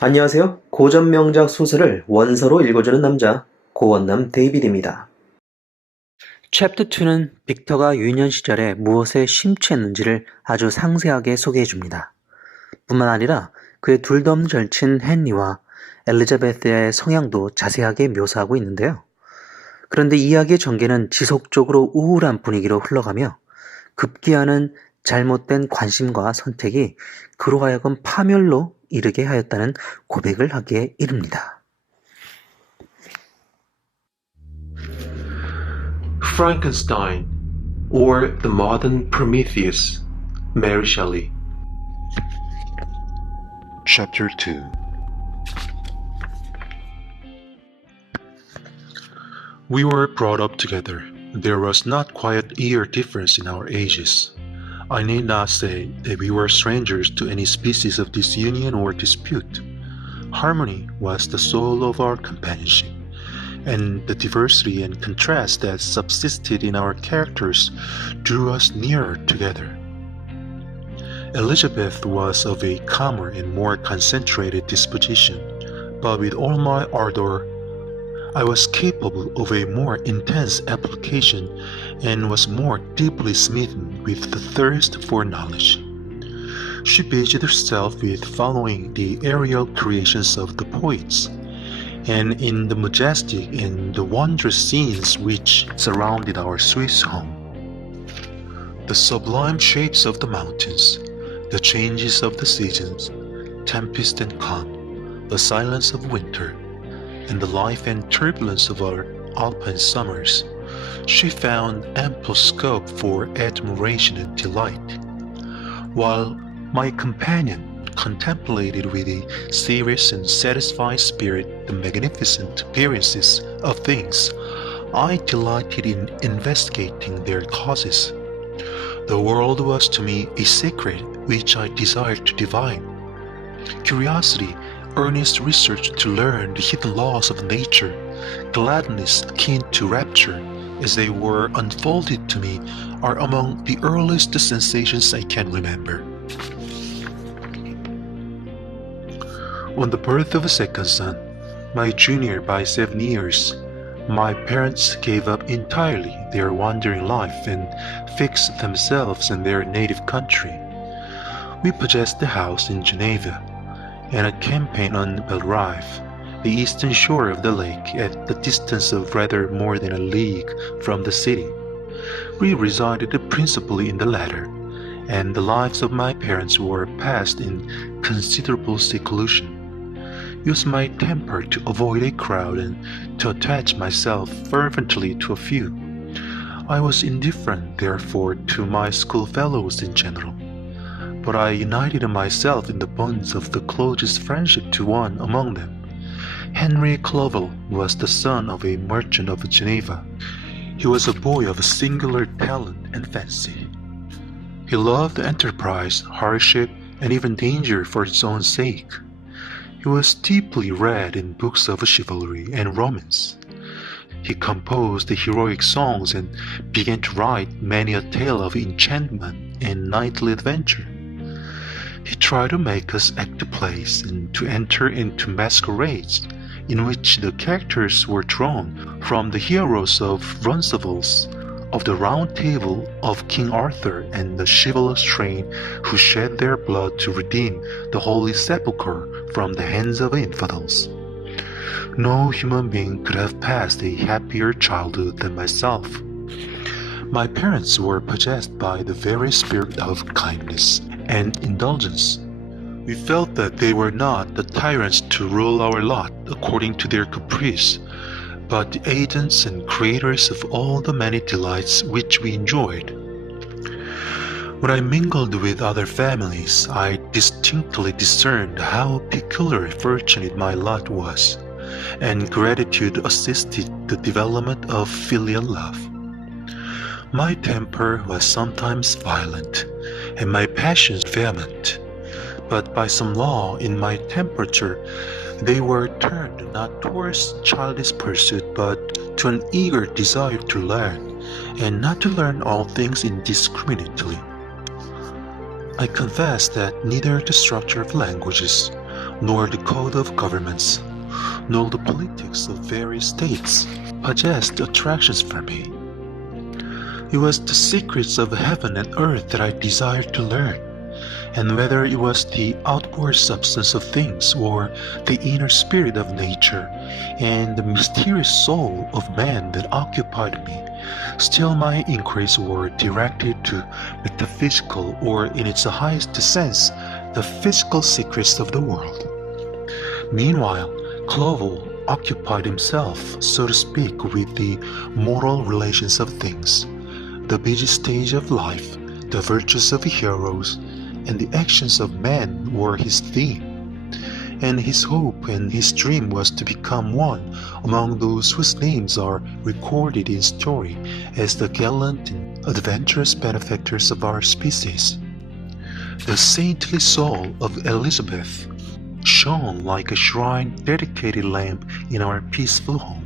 안녕하세요. 고전명작 소설을 원서로 읽어주는 남자, 고원남 데이비드입니다. 챕터 2는 빅터가 유년시절에 무엇에 심취했는지를 아주 상세하게 소개해줍니다. 뿐만 아니라 그의 둘도 없는 절친 헨리와 엘리자베드의 성향도 자세하게 묘사하고 있는데요. 그런데 이야기의 전개는 지속적으로 우울한 분위기로 흘러가며 급기야는 잘못된 관심과 선택이 그로하여금 파멸로 이르게 하였다는 고백을 하기에 이릅니다. Frankenstein, or the modern Prometheus, Mary Shelley. Chapter 2. We were brought up together. There was not quite a year difference in our ages. I need not say that we were strangers to any species of disunion or dispute. Harmony was the soul of our companionship, and the diversity and contrast that subsisted in our characters drew us nearer together. Elizabeth was of a calmer and more concentrated disposition, but with all my ardour, I was capable of a more intense application and was more deeply smitten with the thirst for knowledge. She busied herself with following the aerial creations of the poets, and in the majestic and the wondrous scenes which surrounded our Swiss home. The sublime shapes of the mountains, the changes of the seasons, tempest and calm, the silence of winter, and the life and turbulence of our alpine summers, she found ample scope for admiration and delight, while my companion contemplated with a serious and satisfied spirit the magnificent appearances of things. I delighted in investigating their causes. The world was to me a secret which I desired to divine. Curiosity, earnest research to learn the hidden laws of nature, gladness akin to rapture, as they were unfolded to me, are among the earliest sensations I can remember. On the birth of a second son, my junior by 7 years, my parents gave up entirely their wandering life and fixed themselves in their native country. We possessed a house in Geneva and a campaign on Belrive, the eastern shore of the lake, at the distance of rather more than a league from the city. We resided principally in the latter, and the lives of my parents were passed in considerable seclusion. It was my temper to avoid a crowd and to attach myself fervently to a few. I was indifferent, therefore, to my schoolfellows in general, but I united myself in the bonds of the closest friendship to one among them. Henry Clovel was the son of a merchant of Geneva. He was a boy of singular talent and fancy. He loved enterprise, hardship, and even danger for its own sake. He was deeply read in books of chivalry and romance. He composed heroic songs and began to write many a tale of enchantment and knightly adventure. He tried to make us act plays and to enter into masquerades in which the characters were drawn from the heroes of Roncesvalles, of the Round Table of King Arthur, and the chivalrous train who shed their blood to redeem the Holy Sepulchre from the hands of infidels. No human being could have passed a happier childhood than myself. My parents were possessed by the very spirit of kindness and indulgence. We felt that they were not the tyrants to rule our lot according to their caprice, but the agents and creators of all the many delights which we enjoyed. When I mingled with other families, I distinctly discerned how peculiarly fortunate my lot was, and gratitude assisted the development of filial love. My temper was sometimes violent, and my passions vehement, but by some law in my temperature, they were turned not towards childish pursuit, but to an eager desire to learn, and not to learn all things indiscriminately. I confess that neither the structure of languages, nor the code of governments, nor the politics of various states possessed attractions for me. It was the secrets of heaven and earth that I desired to learn, and whether it was the outward substance of things or the inner spirit of nature and the mysterious soul of man that occupied me, still my inquiries were directed to metaphysical, or in its highest sense, the physical secrets of the world. Meanwhile, Clovel occupied himself, so to speak, with the moral relations of things. The busy stage of life, the virtues of heroes, and the actions of men were his theme, and his hope and his dream was to become one among those whose names are recorded in story as the gallant and adventurous benefactors of our species. The saintly soul of Elizabeth shone like a shrine dedicated lamp in our peaceful home.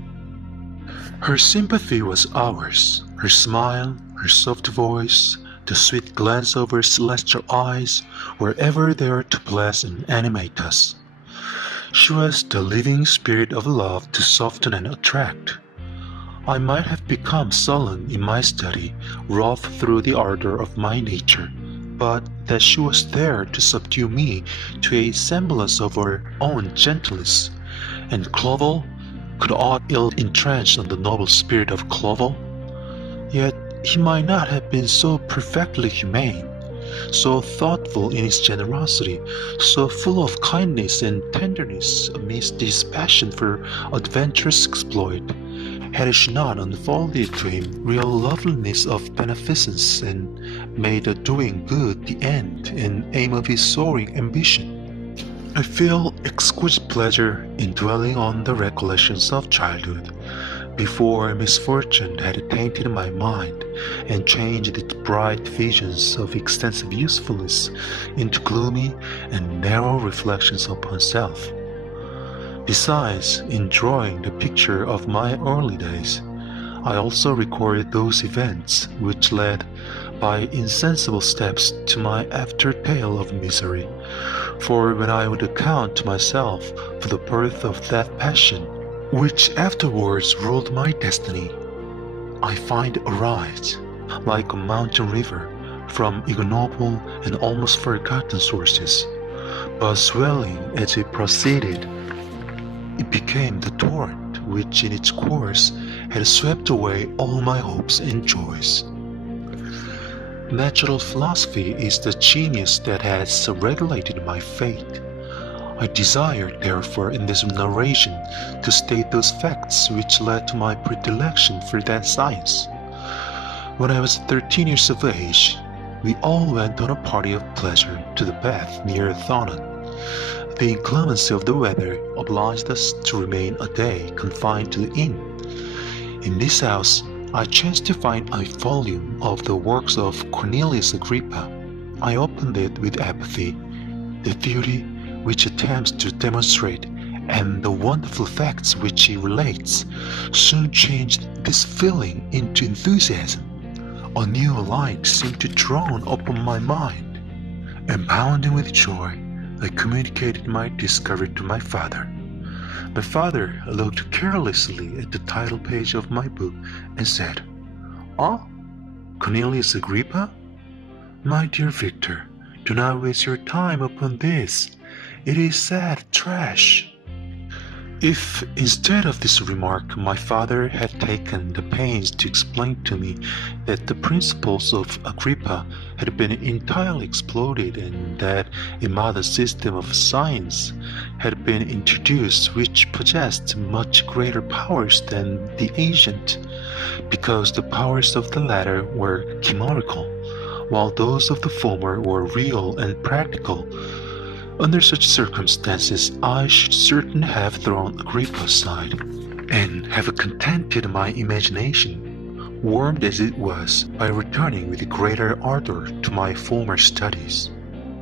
Her sympathy was ours, her smile, her soft voice, the sweet glance of her celestial eyes were ever there to bless and animate us. She was the living spirit of love to soften and attract. I might have become sullen in my study, wroth through the ardor of my nature, but that she was there to subdue me to a semblance of her own gentleness, and Clovel, could aught ill entrench on the noble spirit of Clovel? Yet he might not have been so perfectly humane, so thoughtful in his generosity, so full of kindness and tenderness amidst his passion for adventurous exploit, had she not unfolded to him real loveliness of beneficence and made the doing good the end and aim of his soaring ambition. I feel exquisite pleasure in dwelling on the recollections of childhood, before misfortune had tainted my mind and changed its bright visions of extensive usefulness into gloomy and narrow reflections upon self. Besides, in drawing the picture of my early days, I also recorded those events which led by insensible steps to my after tale of misery, for when I would account to myself for the birth of that passion which afterwards ruled my destiny, I find arise, like a mountain river, from ignoble and almost forgotten sources, but swelling as it proceeded, it became the torrent which in its course had swept away all my hopes and joys. Natural philosophy is the genius that has regulated my fate. I desire, therefore, in this narration to state those facts which led to my predilection for that science. When I was 13 years of age, we all went on a party of pleasure to the bath near Thonon. The inclemency of the weather obliged us to remain a day confined to the inn. In this house, I chanced to find a volume of the works of Cornelius Agrippa. I opened it with apathy. The theory which attempts to demonstrate and the wonderful facts which he relates soon changed this feeling into enthusiasm. A new light seemed to dawn upon my mind, and bounding with joy, I communicated my discovery to my father. My father looked carelessly at the title page of my book and said, "Ah, Cornelius Agrippa? My dear Victor, do not waste your time upon this. It is sad trash." If instead of this remark my father had taken the pains to explain to me that the principles of Agrippa had been entirely exploded and that a modern system of science had been introduced which possessed much greater powers than the ancient, because the powers of the latter were chimerical, while those of the former were real and practical, under such circumstances I should certainly have thrown Agrippa aside, and have contented my imagination, warmed as it was, by returning with greater ardor to my former studies.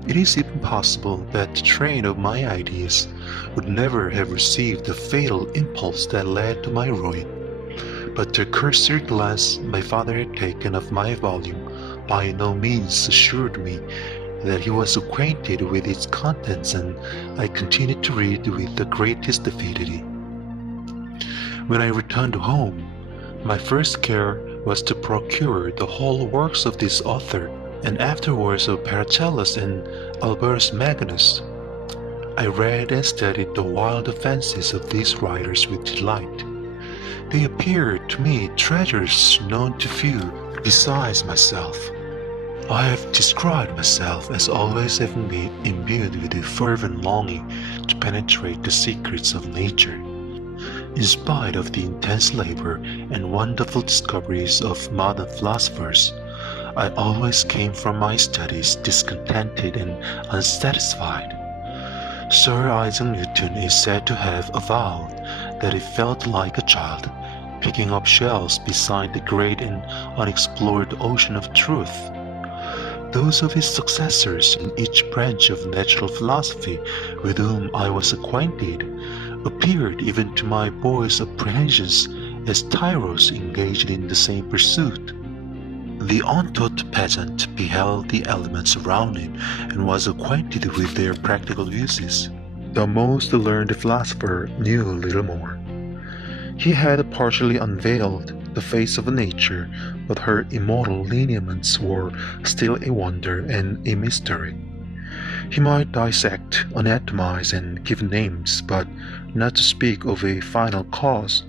It is even possible that the train of my ideas would never have received the fatal impulse that led to my ruin, but the cursory glance my father had taken of my volume by no means assured me that he was acquainted with its contents, and I continued to read with the greatest avidity. When I returned home, my first care was to procure the whole works of this author, and afterwards of Paracelsus and Albertus Magnus. I read and studied the wild fancies of these writers with delight. They appeared to me treasures known to few besides myself. I have described myself as always having been imbued with a fervent longing to penetrate the secrets of nature. In spite of the intense labor and wonderful discoveries of modern philosophers, I always came from my studies discontented and unsatisfied. Sir Isaac Newton is said to have avowed that he felt like a child picking up shells beside the great and unexplored ocean of truth. Those of his successors in each branch of natural philosophy with whom I was acquainted appeared even to my boy's apprehensions as tyros engaged in the same pursuit. The untaught peasant beheld the elements around him and was acquainted with their practical uses. The most learned philosopher knew little more. He had partially unveiled the face of nature, but her immortal lineaments were still a wonder and a mystery. He might dissect, anatomize, and give names, but not to speak of a final cause.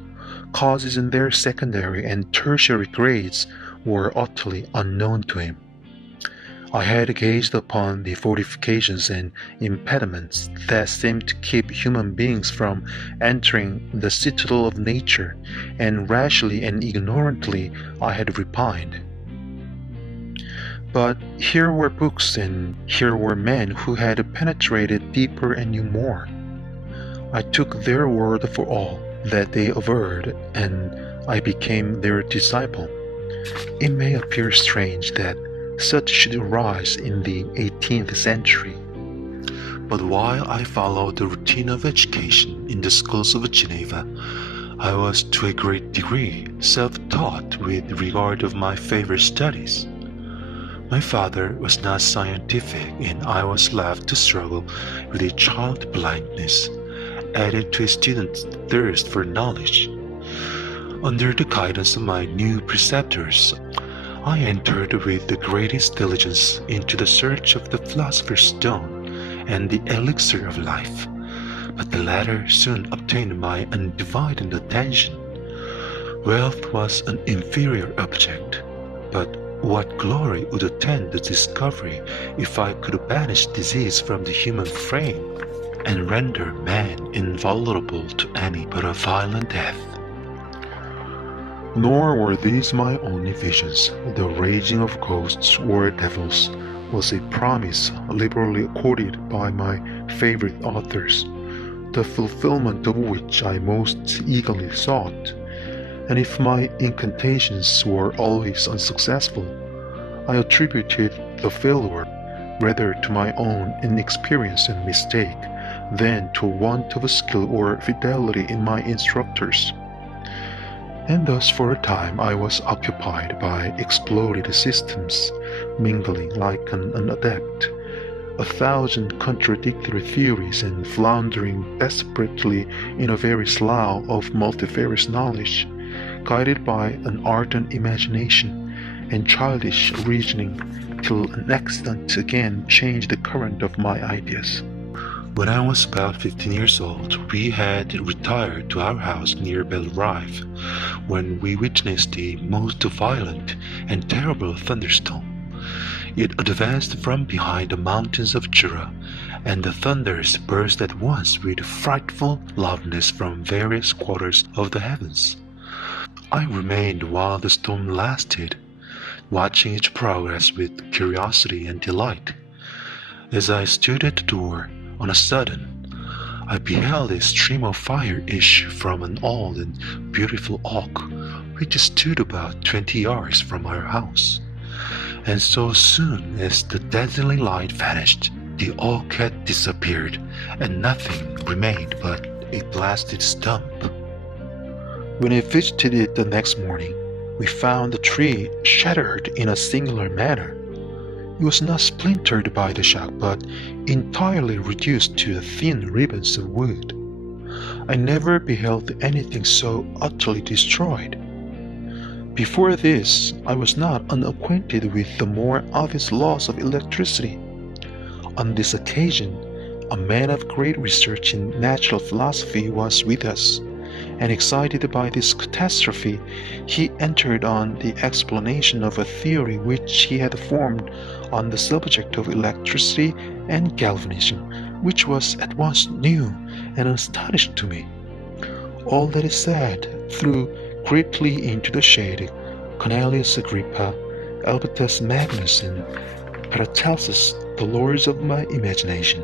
Causes in their secondary and tertiary grades were utterly unknown to him. I had gazed upon the fortifications and impediments that seemed to keep human beings from entering the citadel of nature, and rashly and ignorantly I had repined. But here were books, and here were men who had penetrated deeper and knew more. I took their word for all that they averred, and I became their disciple. It may appear strange that such should arise in the 18th century. But while I followed the routine of education in the schools of Geneva, I was to a great degree self-taught with regard of my favorite studies. My father was not scientific, and I was left to struggle with a child blindness, added to a student's thirst for knowledge. Under the guidance of my new preceptors, I entered with the greatest diligence into the search of the philosopher's stone and the elixir of life, but the latter soon obtained my undivided attention. Wealth was an inferior object, but what glory would attend the discovery if I could banish disease from the human frame and render man invulnerable to any but a violent death? Nor were these my only visions. The raging of ghosts or devils was a promise liberally accorded by my favorite authors, the fulfillment of which I most eagerly sought. And if my incantations were always unsuccessful, I attributed the failure rather to my own inexperience and mistake than to want of skill or fidelity in my instructors. And thus for a time I was occupied by exploded systems, mingling like an adept, 1,000 contradictory theories, and floundering desperately in a very slough of multifarious knowledge, guided by an ardent imagination and childish reasoning, till an accident again changed the current of my ideas. When I was about 15 years old, we had retired to our house near Bellerive, when we witnessed a most violent and terrible thunderstorm. It advanced from behind the mountains of Jura, and the thunders burst at once with frightful loudness from various quarters of the heavens. I remained while the storm lasted, watching its progress with curiosity and delight. As I stood at the door, on a sudden, I beheld a stream of fire issue from an old and beautiful oak, which stood about 20 yards from our house. And so soon as the dazzling light vanished, the oak had disappeared, and nothing remained but a blasted stump. When I visited it the next morning, we found the tree shattered in a singular manner. It was not splintered by the shock, but entirely reduced to thin ribbons of wood. I never beheld anything so utterly destroyed. Before this, I was not unacquainted with the more obvious laws of electricity. On this occasion, a man of great research in natural philosophy was with us, and excited by this catastrophe, he entered on the explanation of a theory which he had formed on the subject of electricity and galvanism, which was at once new and astonishing to me. All that he said threw greatly into the shade Cornelius Agrippa, Albertus Magnus, and Paracelsus, the lords of my imagination.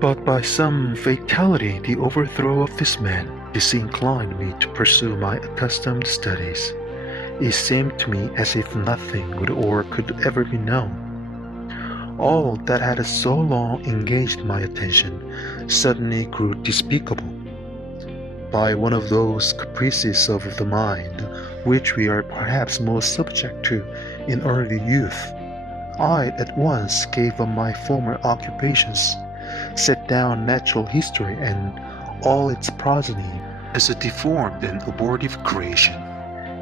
But by some fatality, the overthrow of this man disinclined me to pursue my accustomed studies. It seemed to me as if nothing would or could ever be known. All that had so long engaged my attention suddenly grew despicable. By one of those caprices of the mind which we are perhaps most subject to in early youth, I at once gave up my former occupations, set down natural history and all its progeny as a deformed and abortive creation,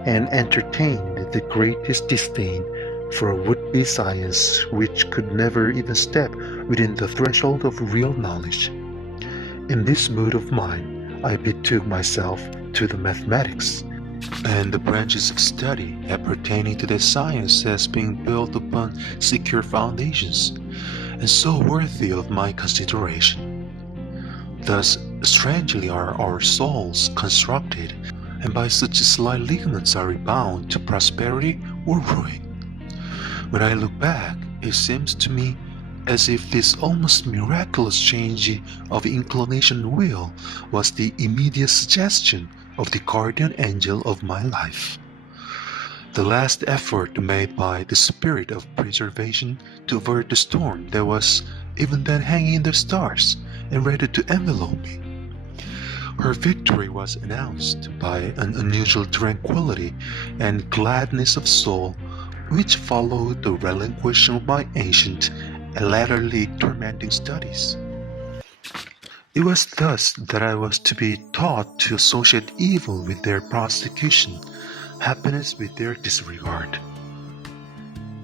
and entertained the greatest disdain for a would-be science which could never even step within the threshold of real knowledge. In this mood of mind, I betook myself to the mathematics, and the branches of study appertaining to that science as being built upon secure foundations, and so worthy of my consideration. Thus strangely are our souls constructed, and by such slight ligaments are we bound to prosperity or ruin. When I look back, it seems to me as if this almost miraculous change of inclination and will was the immediate suggestion of the guardian angel of my life. The last effort made by the spirit of preservation to avert the storm that was even then hanging in the stars and ready to envelope me. Her victory was announced by an unusual tranquility and gladness of soul which followed the relinquishing of my ancient and latterly tormenting studies. It was thus that I was to be taught to associate evil with their prosecution, happiness with their disregard.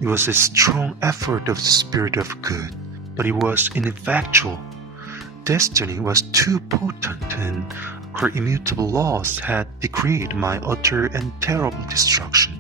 It was a strong effort of the spirit of good, but it was ineffectual. Destiny was too potent, and her immutable laws had decreed my utter and terrible destruction.